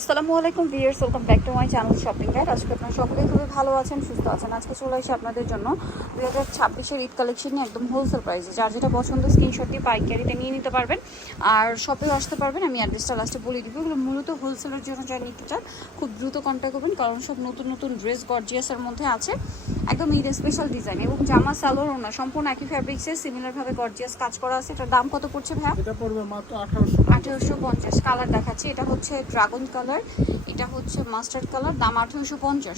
আসসালামু আলাইকুম viewers welcome back to my channel shopping guide. আজকে আপনারা সকলেই খুবই ভালো আছেন সুস্থ আছেন। আজকে চলে আসি আপনাদের জন্য দুই হাজার ছাব্বিশের ঈদ কালেকশন নিয়ে একদম হোলসেল প্রাইসে যার যেটা পছন্দ স্ক্রিনশট দিয়ে পাইকারিতে নিয়ে নিতে পারবেন। আর শপেও আসতে পারবেন আমি অ্যাড্রেসটা লাস্টে বলে দিব। এগুলো মূলত হোলসেলের জন্য যারা নিতে চান খুব দ্রুত কন্ট্যাক্ট করবেন কারণ সব নতুন নতুন ড্রেস গর্জিয়াসের মধ্যে আছে। একদম ঈদ স্পেশাল ডিজাইন এবং জামা সালোয়ারও না সম্পূর্ণ একই ফ্যাব্রিক্সের সিমিলারভাবে গর্জিয়াস কাজ করা আছে। এটার দাম কত পড়ছে ভাইয়া? এটা পড়বে মাত্র আঠারোশো আঠেরোশো পঞ্চাশ। কালার দেখাচ্ছি এটা হচ্ছে ড্রাগন কালার এটা হচ্ছে মাস্টার্ড কালার দাম আঠেরোশো পঞ্চাশ।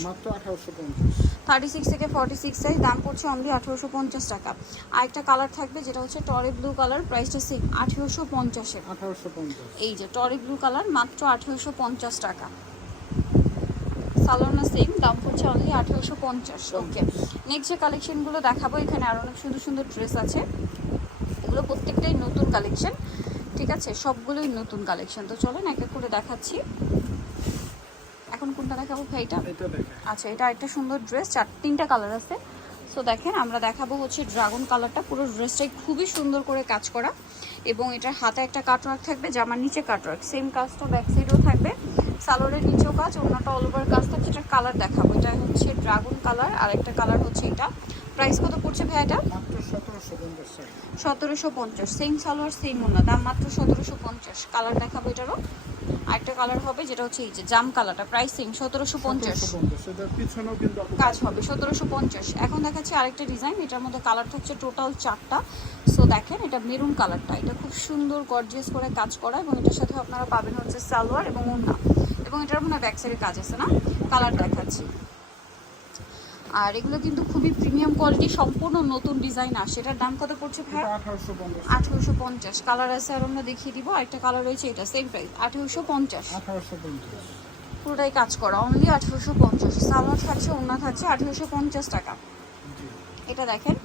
পঞ্চাশ। থার্টি সিক্স থেকে ফর্টি সিক্স সাইজ দাম পড়ছে অনলি আঠেরোশো পঞ্চাশ টাকা। আর একটা কালার থাকবে যেটা হচ্ছে টরে ব্লু কালার প্রাইসটা সেম আঠেরোশো পঞ্চাশের। আঠারোশো পঞ্চাশ। এই যে টরে ব্লু কালার মাত্র আঠেরোশো পঞ্চাশ টাকা। সালোনা সেম দাম পড়ছে অনলি আঠেরোশো পঞ্চাশ। ওকে নেক্সট যে কালেকশনগুলো দেখাবো এখানে আরও অনেক সুন্দর সুন্দর ড্রেস আছে। এগুলো প্রত্যেকটাই নতুন কালেকশন ঠিক আছে? সবগুলোই নতুন কালেকশন তো চলেন এক এক করে দেখাচ্ছি। এখন কোনটা দেখাবো ভাইটা এটা? আচ্ছা এটা একটা সুন্দর ড্রেস চার তিনটা কালার আছে। সো দেখেন আমরা দেখাবো হচ্ছে ড্রাগন কালারটা পুরো ড্রেসটাই খুবই সুন্দর করে কাজ করা। এবং এটার হাতে একটা কাটওয়ার্ক থাকবে জামার নিচে কাটওয়ার্ক সেম কাজটা ব্যাক সাইডেও থাকবে। সালোয়ারের নিচেও কাজ অন্যটা অল ওভার কাজ। থাকছে এটার কালার দেখাবো এটা হচ্ছে ড্রাগন কালার আর একটা কালার হচ্ছে এটা। প্রাইস কত পড়ছে ভাই এটা সতেরোশো পঞ্চাশ। সেম সালোয়ার সেম ওনা দাম মাত্র সতেরোশো পঞ্চাশ। কালার দেখাবো এটারও। আরেকটা কালার হবে যেটা হচ্ছে এই যে জাম কালারটা প্রাইস সেম সতেরোশো পঞ্চাশ। কাজ হবে সতেরোশো পঞ্চাশ। এখন দেখাচ্ছি আরেকটা ডিজাইন এটার মধ্যে কালার থাকছে টোটাল চারটা। সো দেখেন এটা মেরুন কালারটা এটা খুব সুন্দর গর্জিয়াস করে কাজ করা এবং এটার সাথে আপনারা পাবেন হচ্ছে সালোয়ার এবং ওড়না। এবং এটার মনে ব্যাক সাইডে কাজ আছে না? কালার দেখাচ্ছি। আর এগুলো কিন্তু খুবই প্রিমিয়াম কোয়ালিটি সম্পূর্ণ নতুন ডিজাইন আসে। এটার দাম কত পড়ছে ভাই? আঠারোশো পঞ্চাশ। কালার আছে আর আমরা দেখিয়ে দিব। আরেকটা কালার রয়েছে এটা সেম প্রাইস আঠেরোশো পঞ্চাশ। পুরোটাই কাজ করা অনলি আঠেরোশো পঞ্চাশ। সালোয়ার থাকছে ওড়না থাকছে আঠেরোশো পঞ্চাশ টাকা। এটা দেখেন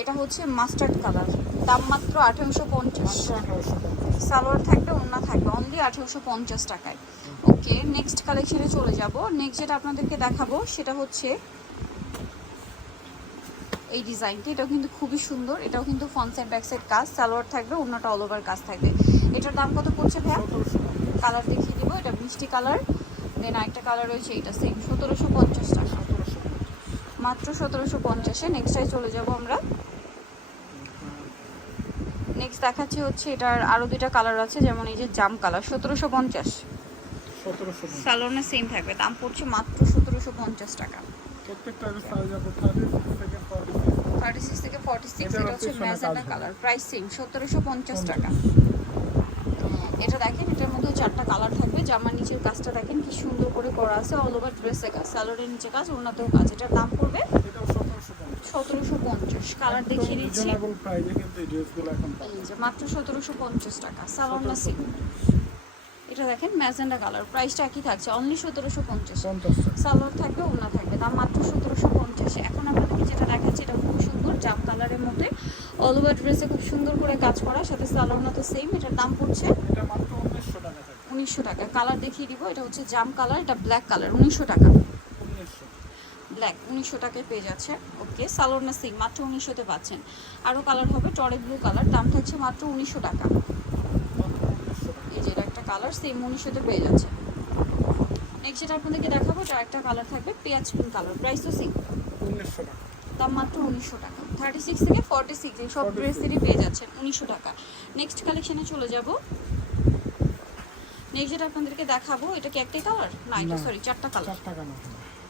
এটা হচ্ছে মাস্টার্ড কালার দাম মাত্র আঠেরোশো পঞ্চাশ। সালোয়ার থাকবে ওড়না থাকবে অনলি আঠেরোশো পঞ্চাশ টাকায়। ওকে নেক্সট কালেকশনে চলে যাব। নেক্সট যেটা আপনাদেরকে দেখাবো সেটা হচ্ছে এই ডিজাইনটি এটাও কিন্তু খুবই সুন্দর। এটাও কিন্তু ফ্রন্ট সাইড ব্যাক সাইড কাজ সালোয়ার থাকবে ওড়নাটা অল ওভার কাজ থাকবে। এটার দাম কত পড়ছে ভাইয়া? কালার দেখিয়ে দিব এটা মিষ্টি কালার দেন আরেকটা কালার রয়েছে এটা সেম সতেরোশো পঞ্চাশ টাকা। মাত্র সতেরোশো পঞ্চাশে নেক্সটাই চলে যাব আমরা। নেক্সট দেখাচ্ছি হচ্ছে এটার আরও দুইটা কালার আছে যেমন এই যে জাম কালার সতেরোশো পঞ্চাশ। স্যালোনে সেম থাকবে দাম পড়ছে মাত্র সতেরোশো পঞ্চাশ টাকা। প্রত্যেকটা সাইজ থার্টি সিক্স থেকে ফর্টি থার্টি সিক্স থেকে ফর্টি সিক্স এটার এটা হচ্ছে ম্যাজেন্ডা কালার প্রাইস সেম সতেরোশো পঞ্চাশ টাকা। এটা দেখেন এটার মধ্যে চারটা কালার থাকবে। জামার নিচের কাজটা দেখেন কি সুন্দর করে করা আছে। অল ওভার ড্রেসে কাজ স্যালোনের নিচে কাজ ওনাতেও কাজ। এটার দাম পড়বে সতেরোশো পঞ্চাশ। কালার দেখিয়ে দিচ্ছি। মাত্র সতেরোশো পঞ্চাশ টাকা। সালোয়ার সিং এটা দেখেন ম্যাজেন্ডা কালার। প্রাইসটা একই থাকছে অনলি সতেরোশো পঞ্চাশ। সালোয়ার থাকবে ওনা থাকবে দাম মাত্র সতেরোশো পঞ্চাশে। এখন আপনাদেরকে যেটা দেখাচ্ছি এটা খুব সুন্দর জাম কালারের মধ্যে। অল ওভার ড্রেসে খুব সুন্দর করে কাজ করা সাথে সালোয়ার তো সেম এটার দাম পড়ছে মাত্র উনিশশো টাকা কালার দেখিয়ে দিব এটা হচ্ছে জাম কালার এটা ব্ল্যাক কালার উনিশশো টাকা। ব্ল্যাক উনিশশো টাকায় পেয়ে যাচ্ছে। ওকে সালোয়ার না সেম মাত্র উনিশশোতে পাচ্ছেন। আরও কালার হবে টরে ব্লু কালার দাম থাকছে মাত্র উনিশশো টাকা মাত্র উনিশশো টাকা এই যে এটা একটা কালার সেম উনিশশোতে পেয়ে যাচ্ছে। নেক্সট যেটা আপনাদেরকে দেখাবো এটা একটা কালার থাকবে পেঁয়াজ পিঙ্ক কালার প্রাইস তো সেম উনিশশো টাকা। দাম মাত্র উনিশশো টাকা। থার্টি সিক্স থেকে ফর্টি সিক্স এই সব ড্রেসেরই পেয়ে যাচ্ছেন উনিশশো টাকা। নেক্সট কালেকশনে চলে যাব। নেক্সট যেটা আপনাদেরকে দেখাবো এটা কি একটাই কালার না এটা সরি চারটা কালার চারটা কালার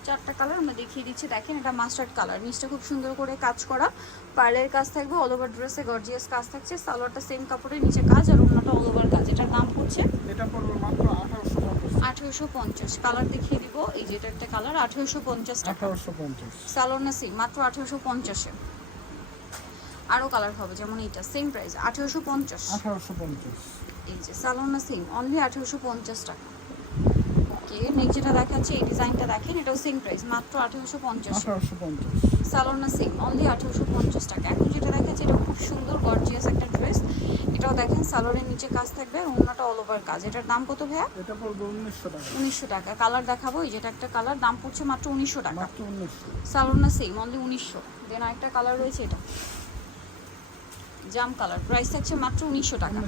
চারটা কালার আমরা দেখিয়ে দিচ্ছি। দেখেন এটা মাস্টার্ড কালার নিচটা খুব সুন্দর করে কাজ করা। পার্লের কাজ থাকবে অল ওভার ড্রেসে গর্জিয়াস কাজ থাকছে। সালোয়ারটা সেম কাপড়ের নিচে কাজ আর অন্যটা অল ওভার কাজ। এটার দাম পড়ছে এটা পড়বে মাত্র আঠারোশো পঞ্চাশ। আঠেরোশো পঞ্চাশ। কালার দেখিয়ে দিব। এই যেটা একটা কালার আঠেরোশো পঞ্চাশ টাকা। আঠারোশো পঞ্চাশ। সালোনা সেম মাত্র আঠেরোশো পঞ্চাশে। আরও কালার হবে যেমন এইটা সেম প্রাইস আঠেরোশো পঞ্চাশ। আঠারোশো পঞ্চাশ। এই যে সালোনা সেম অনলি আঠেরোশো পঞ্চাশ টাকা। ওকে নেক্সট যেটা দেখাচ্ছে এই ডিজাইনটা দেখেন এটাও সেম প্রাইস মাত্র আঠেরোশো পঞ্চাশ। সালোনা সেম অনলি আঠেরোশো পঞ্চাশ টাকা। এখন যেটা দেখাচ্ছে এটা খুব সুন্দর গর্জিয়াস একটা ড্রেস এটাও দেখেন সালোয়ারের নিচে কাজ থাকবে আর অন্যটা অল ওভার কাজ। এটার দাম কত ভাইয়া? এটা পড়বে উনিশশো টাকা। উনিশশো টাকা। কালার দেখাবো এই যেটা একটা কালার দাম পড়ছে মাত্র উনিশশো টাকা। সালোনা সেম অনলি উনিশশো। দেন আরেকটা কালার রয়েছে এটা। জাম কালার প্রাইস থাকছে মাত্র উনিশশো টাকা।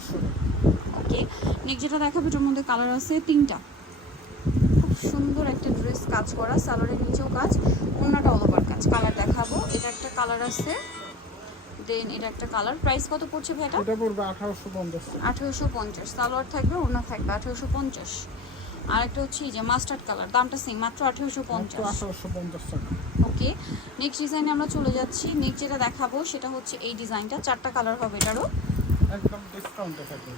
ওকে নেক্সট যেটা দেখাবো এটার মধ্যে কালার আছে তিনটা। একটা ড্রেস কাজ করা সালোয়ারের নিচেও কাজ অন্যটা অল ওভার কাজ। কালার দেখাবো এটা একটা কালার আছে। দেন এটা একটা কালার প্রাইস কত পড়ছে ভাই এটা এটা পড়বে আঠারোশো পঞ্চাশ। আঠেরোশো পঞ্চাশ। সালোয়ার থাকবে ওড়না থাকবে আঠেরোশো পঞ্চাশ। আর একটা হচ্ছে এই যে মাস্টার্ড কালার দামটা সেম মাত্র আঠেরোশো মাত্র পঞ্চাশ আঠারোশো পঞ্চাশ টাকা। ওকে নেক্সট ডিজাইনে আমরা চলে যাচ্ছি। নেক্সট যেটা দেখাবো সেটা হচ্ছে এই ডিজাইনটা চারটা কালার হবে এটারও। একদম ডিসকাউন্টে থাকবে।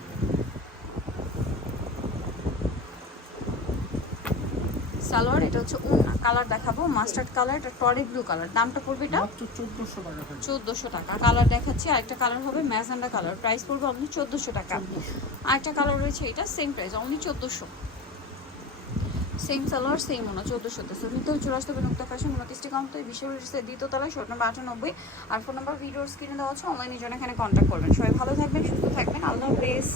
সালোয়ার এটা হচ্ছে ওড়না কালার দেখাবো মাস্টার্ড কালার এটা টরে ব্লু কালার দামটা পড়বে এটা? চোদ্দোশো টাকা চোদ্দোশো টাকা। কালার দেখাচ্ছি আরেকটা কালার হবে ম্যাজেন্ডা কালার প্রাইস পড়বে অনলি চোদ্দোশো টাকা। আরেকটা কালার রয়েছে এটা সেম প্রাইস অনলি চোদ্দোশো। সেম সালোয়ার সেম ওনা চোদ্দোশোতে। সো ভিতরে চলে আসতে হবে নুক্তা ফ্যাশন উনত্রিশটি কাউন্টার বিশ্ববিদ্যালয়ের দ্বিতীয় তলায় শর্ট নাম্বার আটানব্বই। আর ফোন নাম্বার ভিডিওর স্ক্রিনে দেওয়া আছে অনলাইনে জন্য এখানে কন্ট্যাক্ট করবেন। সবাই ভালো থাকবেন সুস্থ থাকবেন। আল্লাহ হাফেজ।